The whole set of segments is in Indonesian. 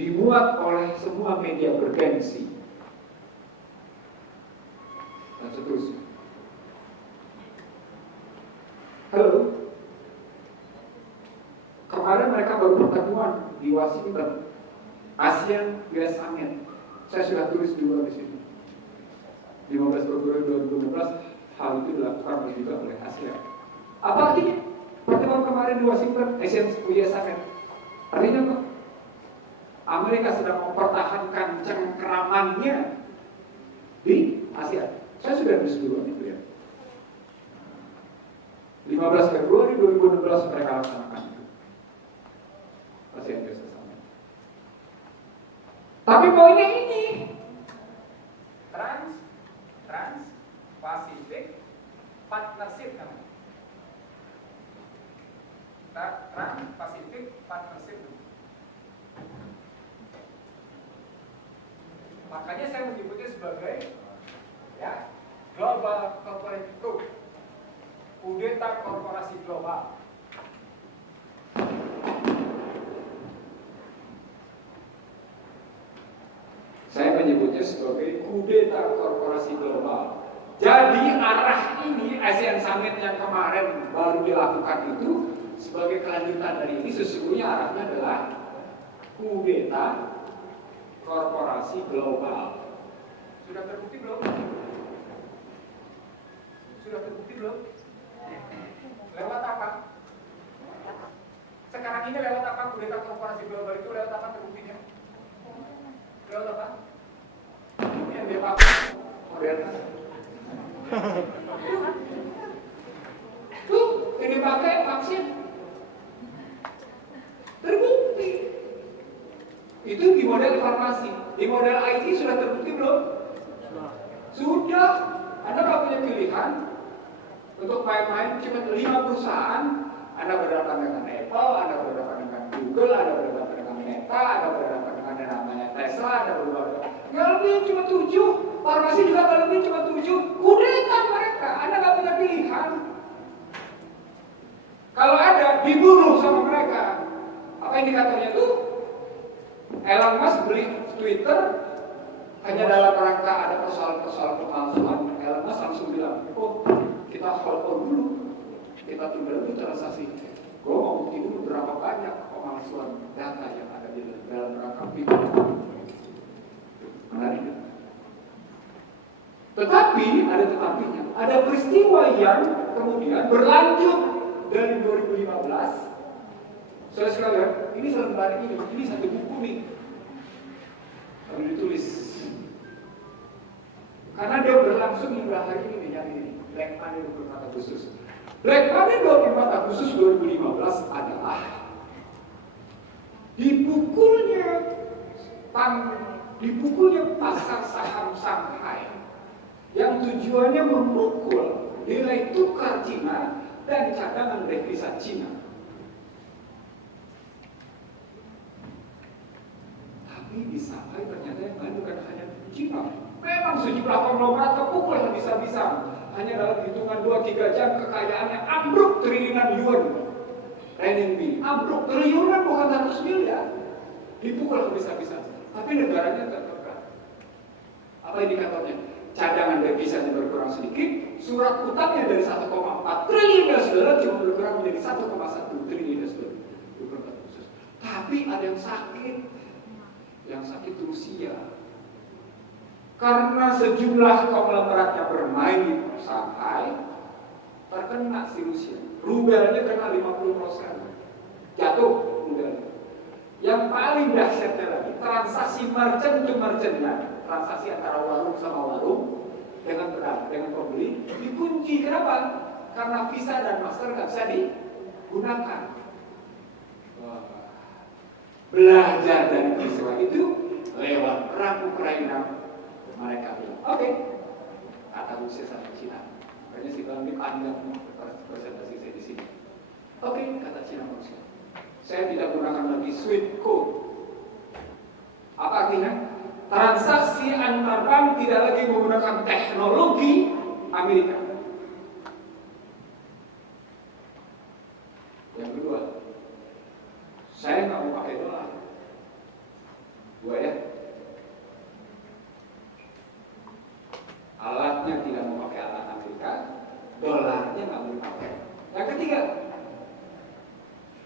dimuat oleh semua media bergengsi, dan seterusnya. Halo, kemarin mereka baru pertemuan di Washington, ASEAN US Summit. Saya sudah tulis dulu di sini. 15 Februari 2016, hal itu dilakukan juga oleh ASEAN. Apa artinya? Pertemuan kemarin di Washington, ASEAN US Summit. Artinya apa? Amerika sedang mempertahankan cengkeramannya di ASEAN. Saya sudah tulis dulu itu ya. 15 Februari 2016 mereka laksanakan itu. ASEAN US Summit. Tapi poinnya ini, Trans-Pacific Partnership namanya. Trans-Pacific Partnership. Makanya saya menyebutnya sebagai ya, Global Corporate Group, kudeta korporasi global. Saya menyebutnya sebagai kudeta korporasi global. Jadi arah ini ASEAN Summit yang kemarin baru dilakukan itu sebagai kelanjutan dari ini sesungguhnya arahnya adalah kudeta korporasi global. Sudah terbukti belum? Sudah terbukti belum? Lewat apa? Sekarang ini lewat apa kudeta korporasi global itu lewat apa terbuktinya? Lewat apa? Yang dia pakai Moderna. Tuh, ini pakai vaksin. Terbukti. Itu di model farmasi. Di model IT sudah terbukti belum? Sudah. Anda nggak punya pilihan untuk main-main cuma 5 perusahaan. Anda berhadapan dengan Apple, Anda berhadapan dengan Google, Anda berhadapan dengan Meta, Anda berhadapan dengan yang namanya Tesla, Anda berhadapan. Nggak lebih cuma 7. Farmasi juga nggak lebih cuma 7. Kudeta mereka. Anda nggak punya pilihan. Kalau ada dibunuh sama mereka. Apa indikatornya tuh? Elon Musk beli Twitter hanya dalam rangka ada persoalan-persoalan pemalsuan. Elon Musk langsung bilang, oh kita hold on dulu, kita tunda dulu transaksi. Gue mau bukti dulu berapa banyak pemalsuan data yang ada di dalam rangka Twitter. Menarik. Tetapi ada tetapinya, ada peristiwa yang kemudian berlanjut dari 2015. Saudara sekalian, ini selembar ini satu buku nih, harus ditulis. Karena dia berlangsung hingga hari ini yang ini, Black Monday 24 Agustus. Black Monday 24 Agustus 2015 adalah dipukulnya pasar saham Shanghai yang tujuannya memukul nilai tukar Cina dan cadangan devisa Cina. Tapi di Shanghai ternyata yang lain bukan hanya Cina. Memang sejumlah konglomerat kepukul habis-habisan. Hanya dalam hitungan 2-3 jam kekayaannya ambruk triliunan yuan. Renminbi ambruk triliunan bukan ratus miliar. Dipukul habis-habisan. Tapi negaranya tak tertekan. Apa indikatornya? Cadangan devisanya berkurang sedikit. Surat utangnya dari 1,4 triliun US dollar cuma berkurang menjadi 1,1 triliun US dollar. Tapi ada yang sakit. Yang sakit Rusia. Karena sejumlah konglomeratnya bermain di Shanghai, terkena si Rusia. Rubelnya kena 50%. Jatuh rubelnya. Yang paling dahsyatnya lagi, transaksi merchant to merchantnya, transaksi antara warung sama warung dengan pembeli dikunci. Kenapa? Karena Visa dan Master nggak bisa digunakan. Belajar dari peristiwa itu lewat perang Ukraina, mereka bilang, oke, kata Rusia sama Cina. Makanya si Bang panjang presentasi saya di sini. Oke, kata Cina Rusia. Saya tidak gunakan lagi Swift code. Apa artinya? Transaksi antar bank tidak lagi menggunakan teknologi Amerika. Yang kedua, saya nggak mau pakai dolar. nggak boleh pakai. Yang ketiga,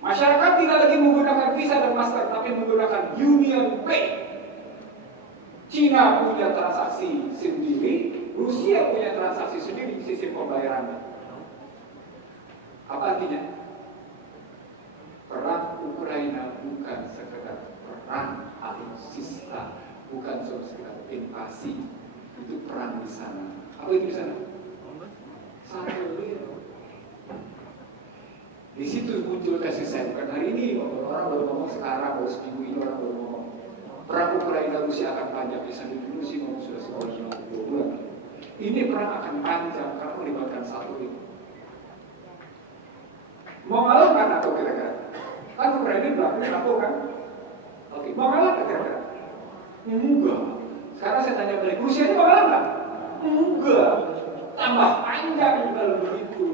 masyarakat tidak lagi menggunakan Visa dan Master, tapi menggunakan Union Pay. Cina punya transaksi sendiri, Rusia punya transaksi sendiri di sistem pembayarannya. Apa artinya? Perang Ukraina bukan sekedar perang alutsista, bukan sekedar invasi. Itu perang di sana. Apa itu di sana? Satelit. Di situ muncul kasih sayang. Bukan hari ini, orang baru ngomong sekarang, baru seminggu ini orang baru ngomong. Perang Ukraina Rusia akan panjang, misalnya dulu sih ngomong sudah sebulan 2 bulan. Ini perang akan panjang karena melibatkan satelit. Mau ngalahkan atau kira-kira? Kan Ukraina belakangnya NATO kan? Oke, mau ngalahkan kira-kira? Enggak. Sekarang saya tanya balik, Rusia ini mau ngalahkan? Enggak. Tambah panjang kalau begitu.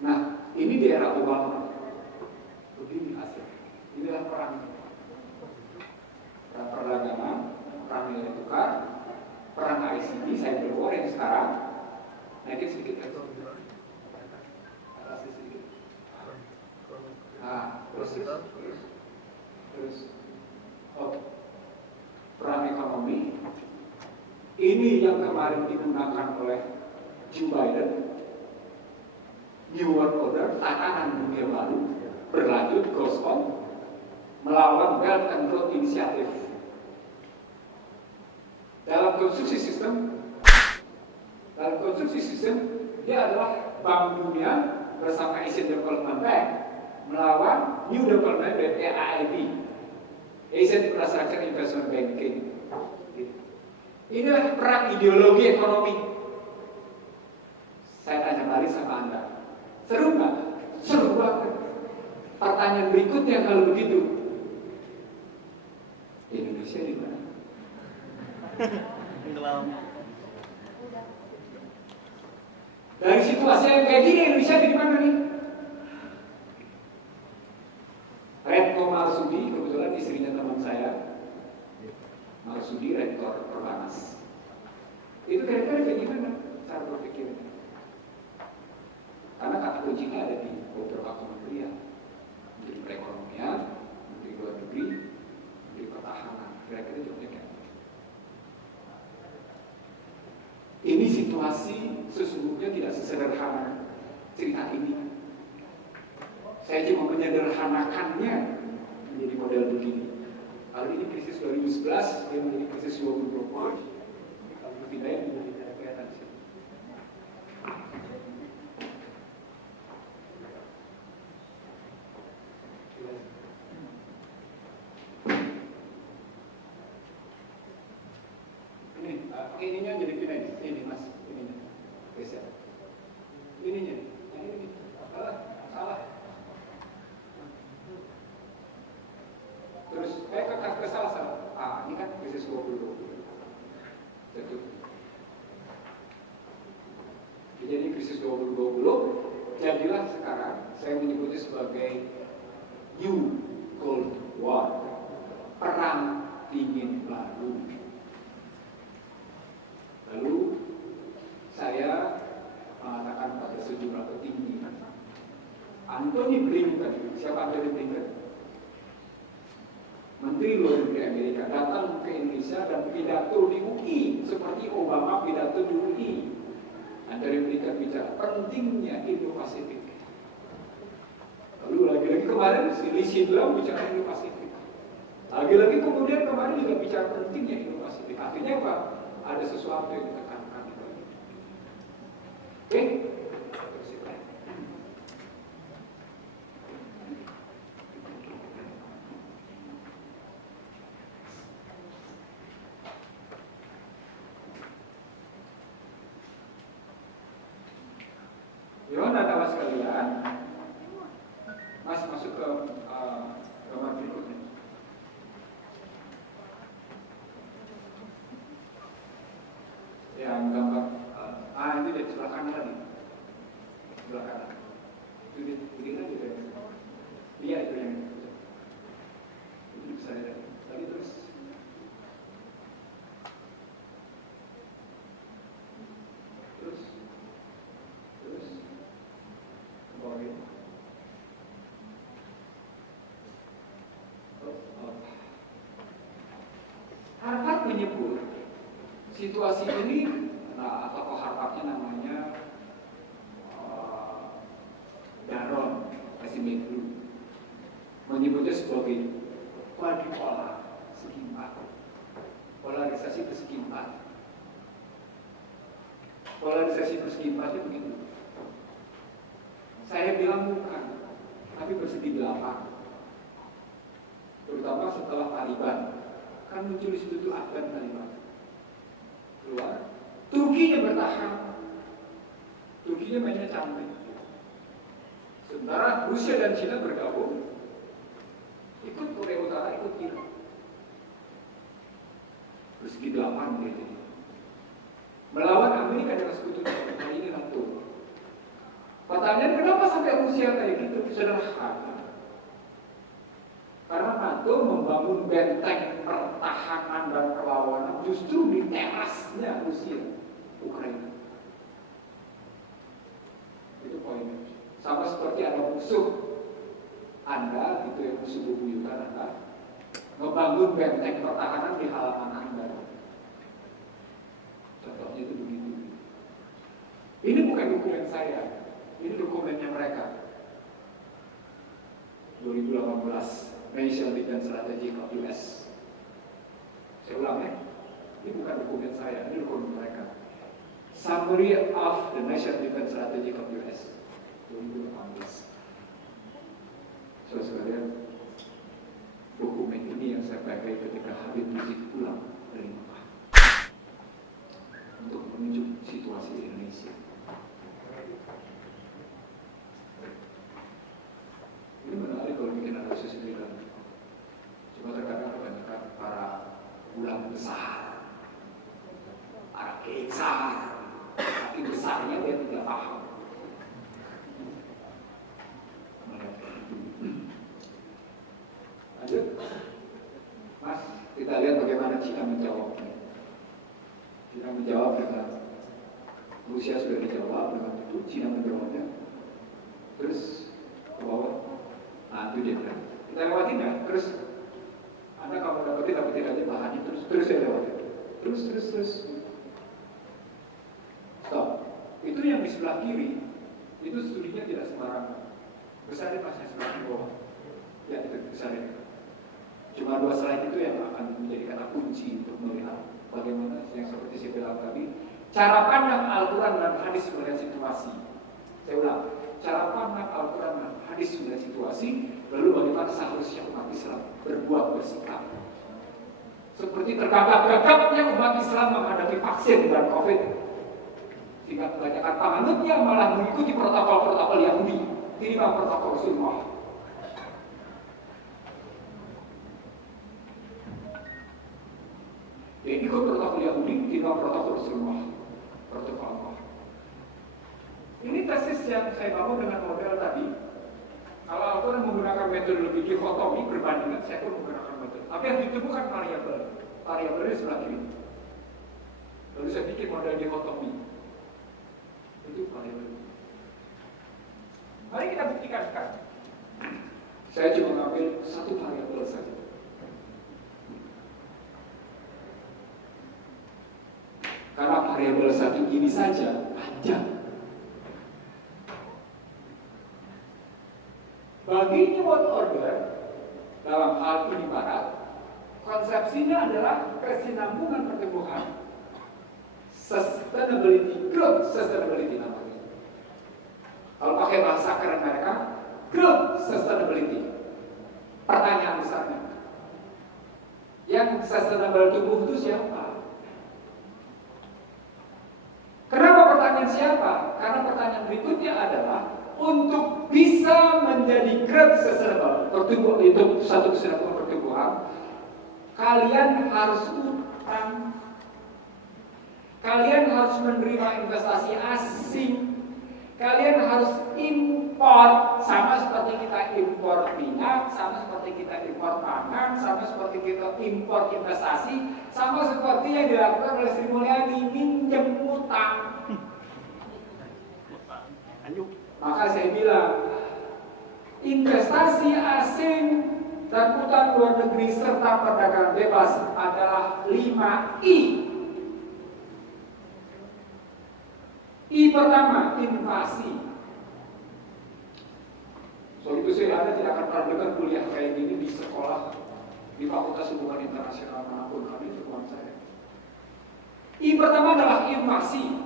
Nah, ini di era Obama. Begini hasil. Inilah perang. Perang perdagangan, perang nilai tukar, perang ICT, cyber war yang sekarang. Naikin sedikit kan? Atasnya sedikit. Nah, terus. Oh, perang ekonomi. Ini yang kemarin digunakan oleh Joe Biden. New World Order, tatanan dunia baru, berlanjut, goes on, melawan Belt and Road Initiative. Dalam konstruksi sistem, dia adalah Bank Dunia bersama Asian Development Bank melawan New Development Bank AIIB, Asian Infrastructure Investment Banking. Inilah perang ideologi ekonomi. Saya tanya balik sama Anda, seru nggak? Seru banget. Pertanyaan berikutnya kalau begitu, Indonesia di mana? Dari situasi yang kayak gini, Indonesia di mana nih? Retno Marsudi, kebetulan istrinya teman saya, Marsudi, rektor Perbanas. Itu kira-kira kayak gimana cara berpikirnya? Karena kata kuncinya ada di beberapa kementerian, Menteri Perekonomian, Menteri Luar Negeri, Menteri Pertahanan. Kira-kira jawabnya kayak apa? Ini situasi sesungguhnya tidak sesederhana cerita ini. Saya cuma menyederhanakannya menjadi model begini. Kalau ini krisis 2011, dia menjadi krisis 2020. Kalau berpindahnya menjadi tidak kelihatan di sini. Ininya jadi pindah ini mas, ininya geser. Ininya, ini salah. Terus ke salah. Ini kan krisis 2020. Jadi krisis 2020 jadilah sekarang saya menyebutnya sebagai New Cold War, perang dingin baru. Lalu saya mengatakan pada sejumlah petinggi, Antony Blinken, siapa Antony Blinken? Menteri Luar Negeri Amerika datang ke Indonesia dan pidato di UI seperti Obama pidato di UI. Antony Blinken bicara pentingnya Indo-Pasifik. Lalu lagi-lagi kemarin Lee Hsien-loong bicara Indo-Pasifik. Lagi-lagi kemudian kemarin juga bicara pentingnya Indo-Pasifik. Artinya apa? Ada sesuatu yang ditekankan itu. Oke? Teman-teman sekalian, Mas masuk ke gambar berikutnya. Yang gambar itu dari sebelah kanan tadi, sebelah kanan. Itu kan juga. Iya itu yang itu bisa lihat. Tadi terus. menyebut situasi ini, nah tokoh Harvardnya namanya Daron Acemoglu, menyebutnya sebagai quadripolar, segi empat, polarisasi persegi empat. Polarisasi persegi empat itu begitu. Saya bilang bukan, tapi persegi delapan. Terutama setelah Taliban, kan muncul di situ tuh Afgan Taliban keluar. Turkinya bertahan, Turkinya mainnya cantik. Sementara Rusia dan Cina bergabung, ikut Korea Utara, ikut Iran. Persegi delapan gitu. Melawan Amerika dengan sekutunya, kali ini NATO. Pertanyaan, kenapa sampai Rusia kayak gitu? Sederhana. Karena NATO membangun benteng pertahanan dan perlawanan justru di terasnya Rusia, Ukraina. Itu poinnya. Sama seperti ada musuh Anda, gitu ya, musuh bebuyutan Anda, membangun benteng pertahanan di halaman Anda. Contohnya itu begitu. Ini bukan dokumen saya, ini dokumennya mereka. 2018. National Defense Strategy of US. Saya ulang ya, ini bukan dokumen saya, ini dokumen mereka. Summary of the National Defense Strategy of US 2018. Saudara-saudara, dokumen ini yang saya pakai ketika Habib Rizik pulang dari Mekah untuk menunjuk situasi Indonesia. Ini menarik kalau bikin analisis militer. Cuma terkadang kebanyakan para ulama besar, para kiai besar, tapi besarnya dia tidak paham. Lanjut, Mas, kita lihat bagaimana Cina menjawab. Cina menjawab dengan Rusia sudah dijawab dengan itu, Cina menjawabnya. Terus ke bawah. Nah, itu dia bilang, kita lewatin ya, terus Anda kamu dapetin aja bahannya, terus saya lewatin, terus stop. Itu yang di sebelah kiri, itu studinya tidak sembarangan. Besarin masnya sebelah di bawah, ya itu besarin. Cuma 2 slide itu yang akan menjadi kata kunci untuk melihat bagaimana yang seperti saya bilang tadi, cara pandang Al-Quran dan hadis melihat situasi. Saya ulang, cara pandang Al-Quran dan hadis melihat situasi, lalu bagaimana seharusnya umat Islam berbuat, bersikap. Seperti tergagap-gagapnya umat Islam menghadapi vaksin dan COVID, sehingga kebanyakan penganutnya malah mengikuti protokol-protokol Yahudi, ketimbang protokol Rasulullah. Dia ikut protokol Yahudi, ketimbang protokol Rasulullah, protokol Allah. Ini tesis yang saya bangun dengan model tadi. Kalau Al-Quran menggunakan metodologi dikotomi perbandingan, saya pun menggunakan metode. Tapi yang ditemukan variabelnya sebelah kiri. Lalu saya bikin model dikotomi. Itu variabel. Mari kita buktikan sekarang. Saya cuma ngambil satu variabel saja. Karena variabel satu ini saja panjang. Bagi New World Order, dalam hal ini Barat, konsepsinya adalah kesinambungan pertumbuhan, sustainability, growth sustainability namanya. Kalau pakai bahasa keren mereka, growth sustainability. Pertanyaan besarnya, yang sustainable tumbuh itu siapa? Kenapa pertanyaan siapa? Karena pertanyaan berikutnya adalah, untuk bisa menjadi growth sustainable, pertumbuhan itu satu kesinambungan pertumbuhan, kalian harus utang, kalian harus menerima investasi asing, kalian harus impor, sama seperti kita impor minyak, sama seperti kita impor pangan, sama seperti kita impor investasi, sama seperti yang dilakukan oleh Sri Mulyani, minjem utang. Maka saya bilang, investasi asing dan utang luar negeri serta perdagangan bebas adalah 5 I. I pertama, invasi. Soal itu Anda tidak akan pernah dengar kuliah kayak gini di sekolah, di Fakultas Hubungan Internasional manapun, kami temuan saya. I pertama adalah invasi.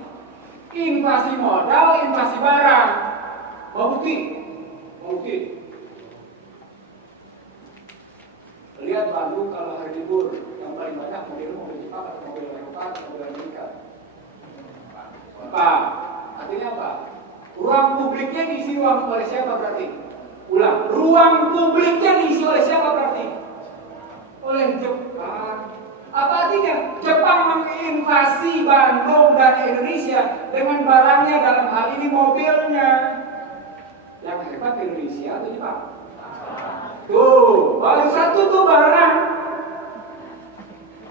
Invasi modal, invasi barang. Mau bukti? Mau bukti? Lihat Bandung kalau hari libur, yang paling banyak mobil Jepang atau mobil Eropa atau mobil Amerika. Apa? Artinya apa? Ruang publiknya diisi oleh siapa berarti? Ulang, ruang publiknya diisi oleh siapa berarti? Oleh Jepang. Apa artinya? Jepang menginvasi Bandung dan Indonesia dengan barangnya, dalam hal ini mobilnya. Yang hebat Indonesia atau Jepang? Tuh, baru satu tuh barang.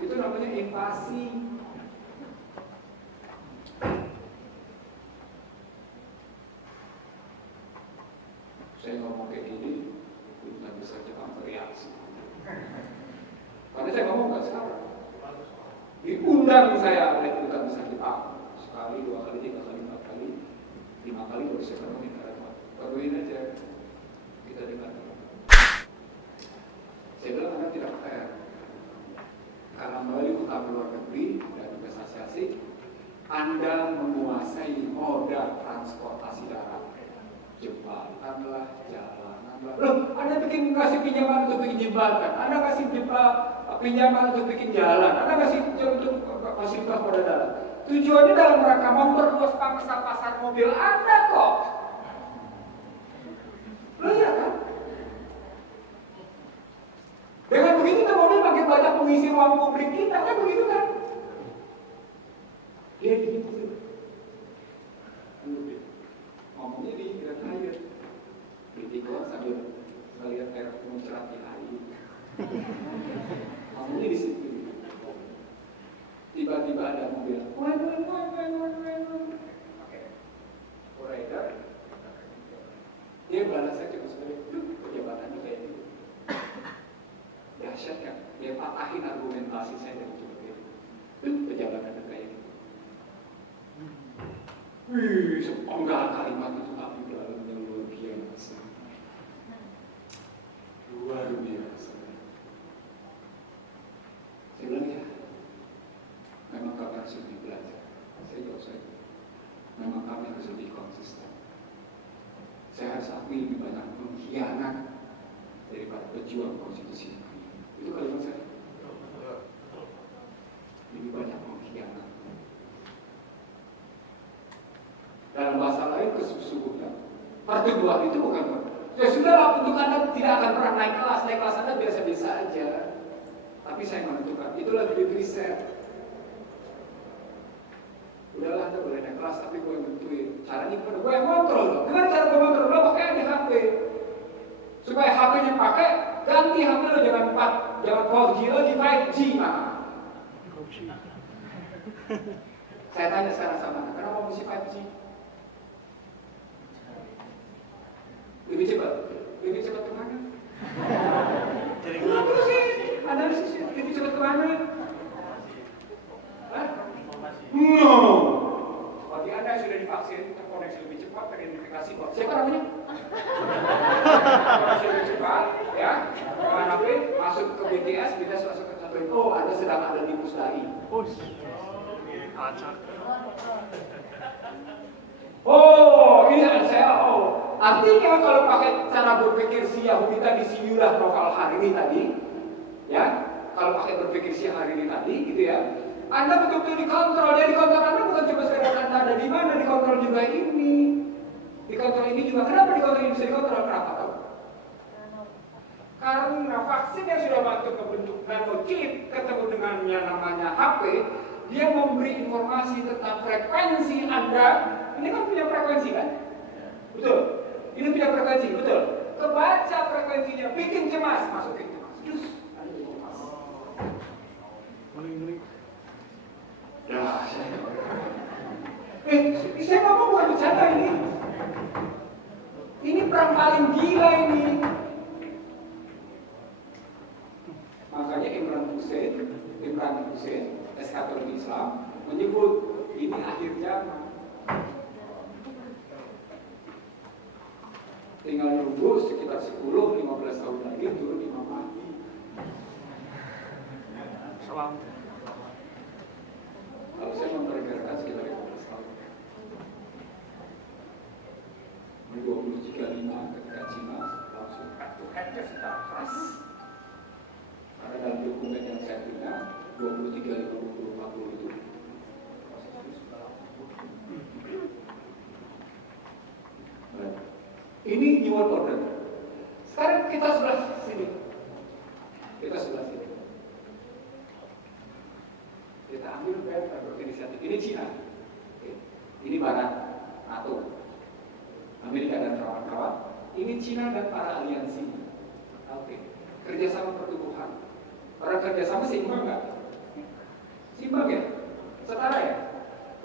Itu namanya invasi. Saya ngomong kayak gini, nggak bisa Jepang bereaksi. Karena saya ngomong nggak sekarang. Diundang saya oleh duta besar Jepang sekali, 2 kali, 3 kali, 4 kali, 5 kali baru saya ngomongin karena baruin aja kita dengar. Saya bilang Anda tidak fair karena melalui utang luar negeri dan investasi asing Anda menguasai moda transportasi darat. Jembatanlah, jalananlah. Loh, Anda kasih pinjaman untuk bikin jembatan, Anda kasih pinjaman untuk bikin jalan, Anda kasih untuk fasilitas moda darat. Tujuannya dalam rangka memperluas pangsa pasar mobil Anda kok. Loh ya kan? Dengan begitu kita mobil makin banyak mengisi ruang publik kita, kan begitu kan? Dia gitu. Ngomongnya di Grand Hyatt, Kritikon sambil melihat air muncrat di air. Ngomongnya di situ. Tiba-tiba ada mobil. Oke. Rider. Dia balas saya cuma sebagai, pejabatannya kayak gitu. Dahsyat kan? Dia patahin argumentasi saya dari cuma gitu. Pejabatannya kayak gitu. Wih, sepenggal kalimat itu tapi dalamnya luar biasa. Luar biasa. Saya bilang ya, memang kami harus lebih belajar. Saya jawab saya, memang kami harus lebih konsisten. Saya harus akui lebih banyak pengkhianat daripada pejuang konstitusi. Itu kalimat saya. Lebih banyak pengkhianat. Dalam bahasa lain sesungguhnya pertumbuhan itu bukan ya sudahlah, untuk Anda tidak akan pernah naik kelas Anda biasa-biasa aja. Tapi saya menentukan, itulah duit riset. Udahlah Anda boleh naik kelas, tapi gue yang nentuin. Caranya gimana? Gue yang kontrol loh. Gimana cara gue kontrol? Lo pakai aja HP. Supaya HP-nya pakai, ganti HP lo jangan 4G lagi, 5G mah. Saya tanya sekarang sama Anda, kenapa mesti 5G? Lebih cepat kemana? Terusin, analisis lebih cepat kemana? No. Bagi Anda yang sudah divaksin, terkoneksi lebih cepat, teridentifikasi kok. Siapa namanya? Terkoneksi lebih cepat, ya. Dengan HP masuk ke BTS masuk ke satu. Oh, Anda sedang ada di Pusdai. Oh, ini saya. Artinya kalau pakai cara berpikir si Yahudi tadi, si Yudah Noval Hariri tadi, ya, kalau pakai berpikir si Hariri tadi, gitu ya, Anda betul-betul dikontrol. Jadi kontrol Anda bukan cuma sekedar Anda ada di mana, dikontrol juga ini, dikontrol ini juga. Kenapa dikontrol ini bisa dikontrol? Kenapa tahu? Karena vaksin yang sudah masuk ke bentuk nanochip ketemu dengannya namanya HP, dia memberi informasi tentang frekuensi Anda. Ini kan punya frekuensi kan? Betul. Ini punya frekuensi, betul. Kebaca frekuensinya, bikin cemas, masukin cemas. Terus ada informasi. Ya, saya ngomong bukan bercanda ini. Ini perang paling gila ini. tinggal nunggu sekitar 10-15 tahun lagi turun Imam Mahdi. Kalau saya memperkirakan sekitar 15 tahun. 2035 ketika Cina langsung head-to-head secara keras. Karena dalam dokumen yang saya punya 23, 50, 40 itu ini New World Order. Sekarang kita sebelah sini. Kita sebelah sini. Kita ambil inisiatif. Ini Cina. Oke. Ini Barat, NATO, Amerika dan kawan-kawan. Ini Cina dan para aliansi. Oke. Kerjasama pertumbuhan. Orang kerjasama seimbang nggak? Seimbang ya? Setara ya?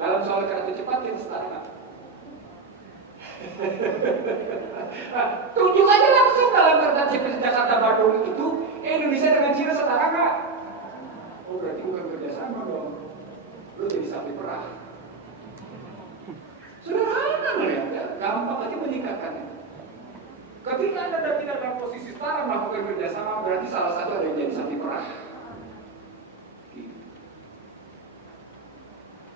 Dalam soal kereta cepat kita setara nggak? Nah, tunjuk aja langsung dalam kereta cepat Jakarta Bandung itu Indonesia dengan Cina setara nggak? Oh berarti bukan kerjasama dong. Lu jadi sapi perah. Sederhana ya, gampang aja meningkatkannya. Ketika Anda tidak dalam posisi setara melakukan kerjasama, berarti salah satu ada yang jadi sapi perah.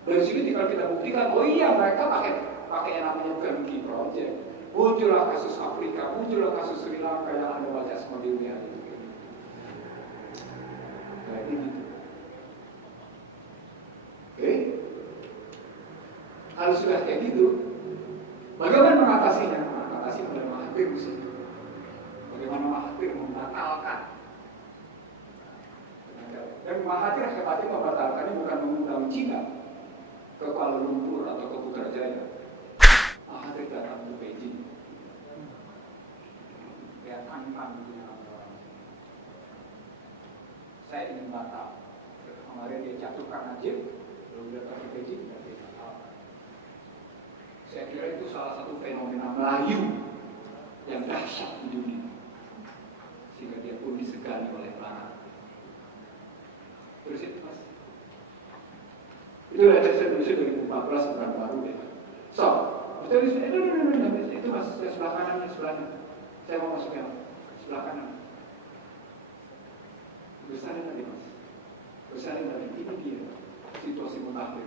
Dari sini tinggal kita buktikan, oh iya mereka pakai yang namanya bukan key project. Muncullah kasus Afrika, muncullah kasus Sri Lanka yang Anda baca semua di dunia itu. Kayak gitu. Oke? Kalau sudah kayak gitu, bagaimana mengatasinya? Mengatasi oleh Mahathir musuh. Bagaimana Mahathir membatalkan? Dan Mahathir hebatnya membatalkannya bukan mengundang Cina ke Kuala Lumpur atau ke Putrajaya. Mahathir datang ke Beijing. Ya tanpa orang. Saya ingin batal. Kemarin dia jatuhkan Najib, lalu datang ke Beijing dan dia batalkan. Saya kira itu salah satu fenomena Melayu yang dahsyat di dunia, sehingga dia pun disegani oleh Barat. Terus itu mas, itu resolusi 2014 bukan baru deh. So, itu mas, sebelah kanan, sebelahnya. Saya mau masuk yang sebelah kanan. Besarin lagi mas, besarin lagi. Ini dia situasi mutakhir.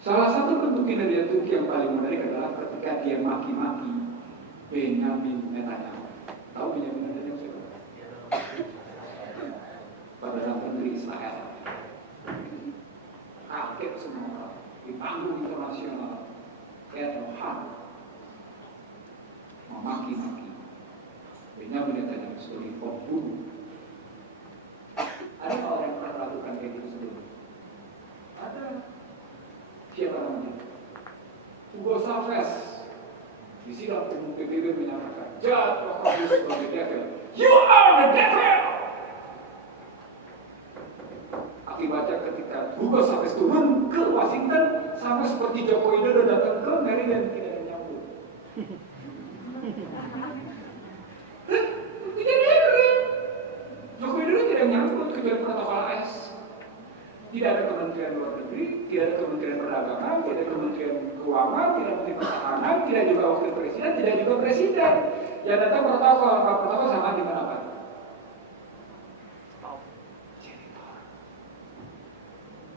Salah satu bentuk kinerja Turki yang paling menarik adalah ketika dia maki-maki Benjamin Netanyahu. Tahu Benjamin Netanyahu siapa? Perdana Menteri Israel. Kaget semua orang di panggung internasional. Erdogan memaki-maki Benjamin Netanyahu sebagai pembunuh. Ada orang yang pernah melakukan kayak gitu sebelumnya? Ada. Siapa namanya? Hugo Chavez di sidang umum PBB menyatakan jatuh kamu sebagai devil. You are the devil. Akibatnya ketika Hugo Chavez turun ke Washington, sama seperti Joko Widodo datang ke Maryland, tidak ada nyambung. Tidak ada. Joko Widodo tidak nyambut kecuali protokol AS. Tidak ada Kementerian Luar Negeri, tidak ada Kementerian Perdagangan, tidak ada Kementerian Keuangan, tidak ada Menteri Pertahanan, tidak juga Wakil Presiden, tidak juga Presiden. Yang datang protokol, apa protokol sama di mana Pak? Janitor.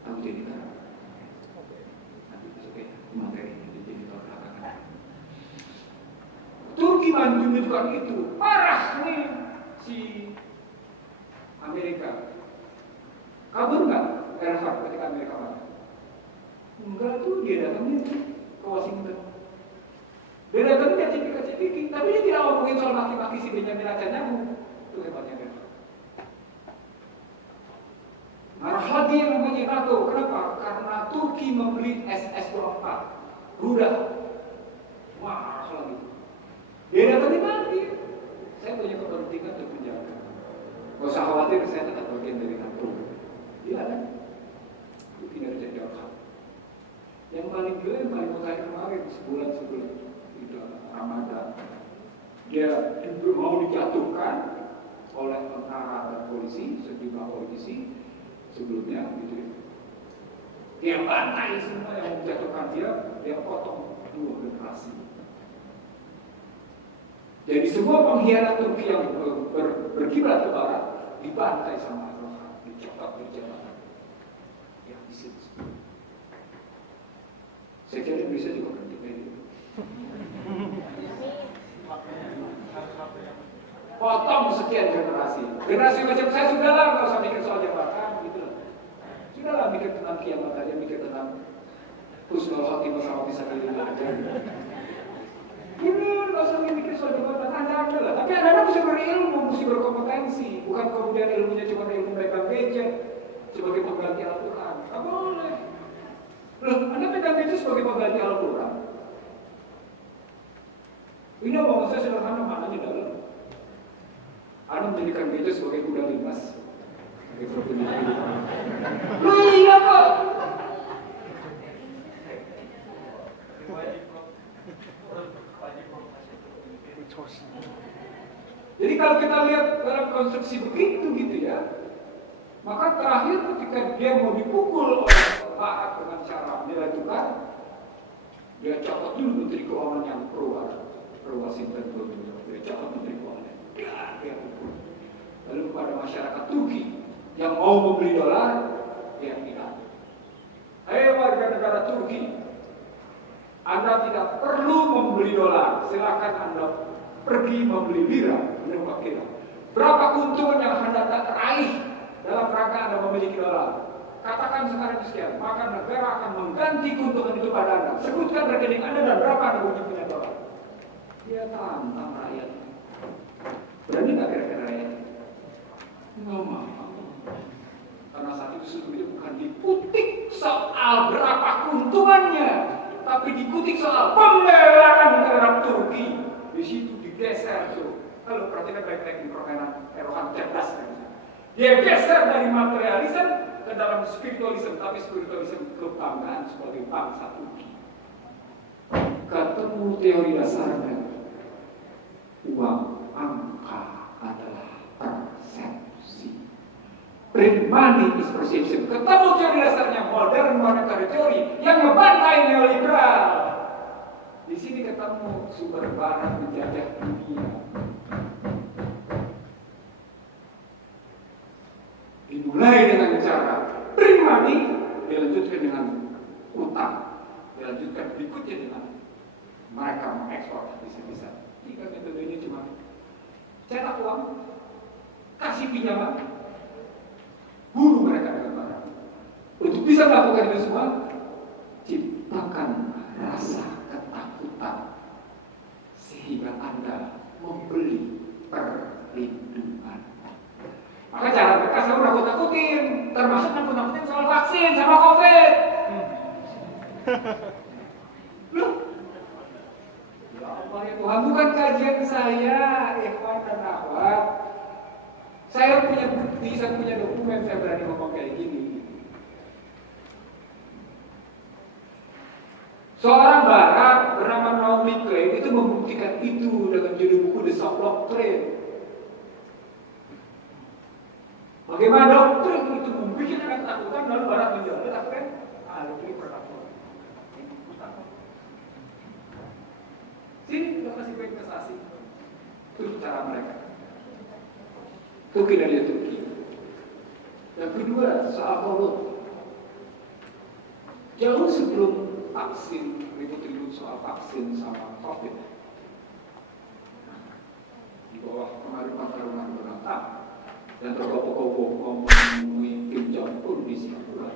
Tahu janitor? Nanti masuk ya, materinya di janitor belakangan. Turki menunjukkan itu, parah nih si Amerika. Kabur nggak? Erdogan ketika Amerika marah? Enggak tuh, dia datangnya ke Washington. Dia datangnya cipika-cipiki, tapi dia tidak ngomongin soal maki-maki si Benjamin Netanyahu. Itu hebatnya kan. Marah lagi yang namanya NATO. Kenapa? Karena Turki membeli SS-24 rudal. Wah, marah lagi. Dia datangnya mati. Saya punya kepentingan untuk menjaga. Gak usah khawatir, saya tetap bagian dari NATO. Iya kan? Itu kinerja Erdogan. Yang Yang paling gila, yang paling mutakhir kemarin sebulan sebelum Ramadan, dia mau dijatuhkan oleh tentara dan polisi, sejumlah politisi sebelumnya, gitu ya. Dia bantai semua yang menjatuhkan dia potong 2 generasi. Jadi semua pengkhianat Turki yang berkiblat ke barat dibantai sama Erdogan, dicopot dari jabatan. Ya, di situ. Saya kira Indonesia juga berhenti kayak gitu. Potong sekian generasi. Generasi macam saya sudahlah, nggak usah mikir soal jabatan, gitu loh. Sudahlah mikir tentang kiamat aja, mikir tentang husnul khotimah sama bisa dilihat aja. Ini nggak usah mikir soal jabatan, anda lah. Tapi anda mesti berilmu, mesti berkompetensi, bukan kemudian ilmunya cuma ilmu megang gadget sebagai pengganti Al-Quran. Nggak boleh. Loh, anda megang gadget sebagai pengganti Al-Quran. Ini omongan saya sederhana, maknanya dalam. Anda menjadikan gadget sebagai kuda lintas. Loh iya kok. Jadi kalau kita lihat dalam konstruksi begitu gitu ya, maka terakhir ketika dia mau dipukul oleh Barat dengan cara dilakukan, dia copot dulu Menteri Keuangan yang pro Washington, dia copot Menteri Keuangan, dia pukul. Lalu kepada masyarakat Turki yang mau membeli dolar, dia bilang, "Hei warga negara Turki, Anda tidak perlu membeli dolar, silakan Anda pergi membeli lira, menembak lira. Berapa keuntungan yang Anda raih dalam rangka Anda memiliki dolar? Katakan sekarang sekian, maka negara akan mengganti keuntungan itu pada Anda. Sebutkan rekening Anda dan berapa Anda punya dolar." Dia tantang rakyat. Berani nggak kira-kira rakyat? Nggak mau. Karena saat itu sebetulnya bukan dikutik soal berapa keuntungannya, tapi dikutik soal pembelaan terhadap Turki. Di situ digeser tuh. Kalau perhatikan baik-baik di permainan Erdogan cerdas kan? Dia geser dari materialisme ke dalam spiritualisme, tapi spiritualisme kebanggaan sebagai bangsa Turki. Ketemu teori dasarnya, uang angka adalah persepsi. Print money is perception. Ketemu teori dasarnya modern monetary theory yang membantai neoliberal. Di sini ketemu sumber barat menjajah dunia. Dimulai dengan cara print money, dilanjutkan dengan utang, dilanjutkan berikutnya dengan mereka mengekspor bisa-bisa. 3 metode ini cuma cetak uang, kasih pinjaman, bunuh mereka dengan barang. Untuk bisa melakukan itu semua, ciptakan rasa ketakutan sehingga Anda membeli perlindungan. Maka cara mereka selalu nakut-nakutin, termasuk nakut-nakutin soal vaksin sama COVID. Loh, ya Allah ya Tuhan, bukan kajian saya, ikhwan dan akhwat. Saya punya bukti, saya punya dokumen, saya berani ngomong kayak gini. Seorang Barat bernama Naomi Klein itu membuktikan itu dengan judul buku The Shock Doctrine. Bagaimana doktrin itu membuat ketakutan, lalu Barat menjawab, tapi kan ini perlakuan. Sini kita kasih investasi. Itu cara mereka. Itu kinerja Turki. Yang kedua, soal kolot. Jauh sebelum vaksin, ribut-ribut soal vaksin sama COVID, di bawah pengaruh pertarungan Donald Trump dan tergopoh-gopoh ngomongin Kim Jong Un di Singapura,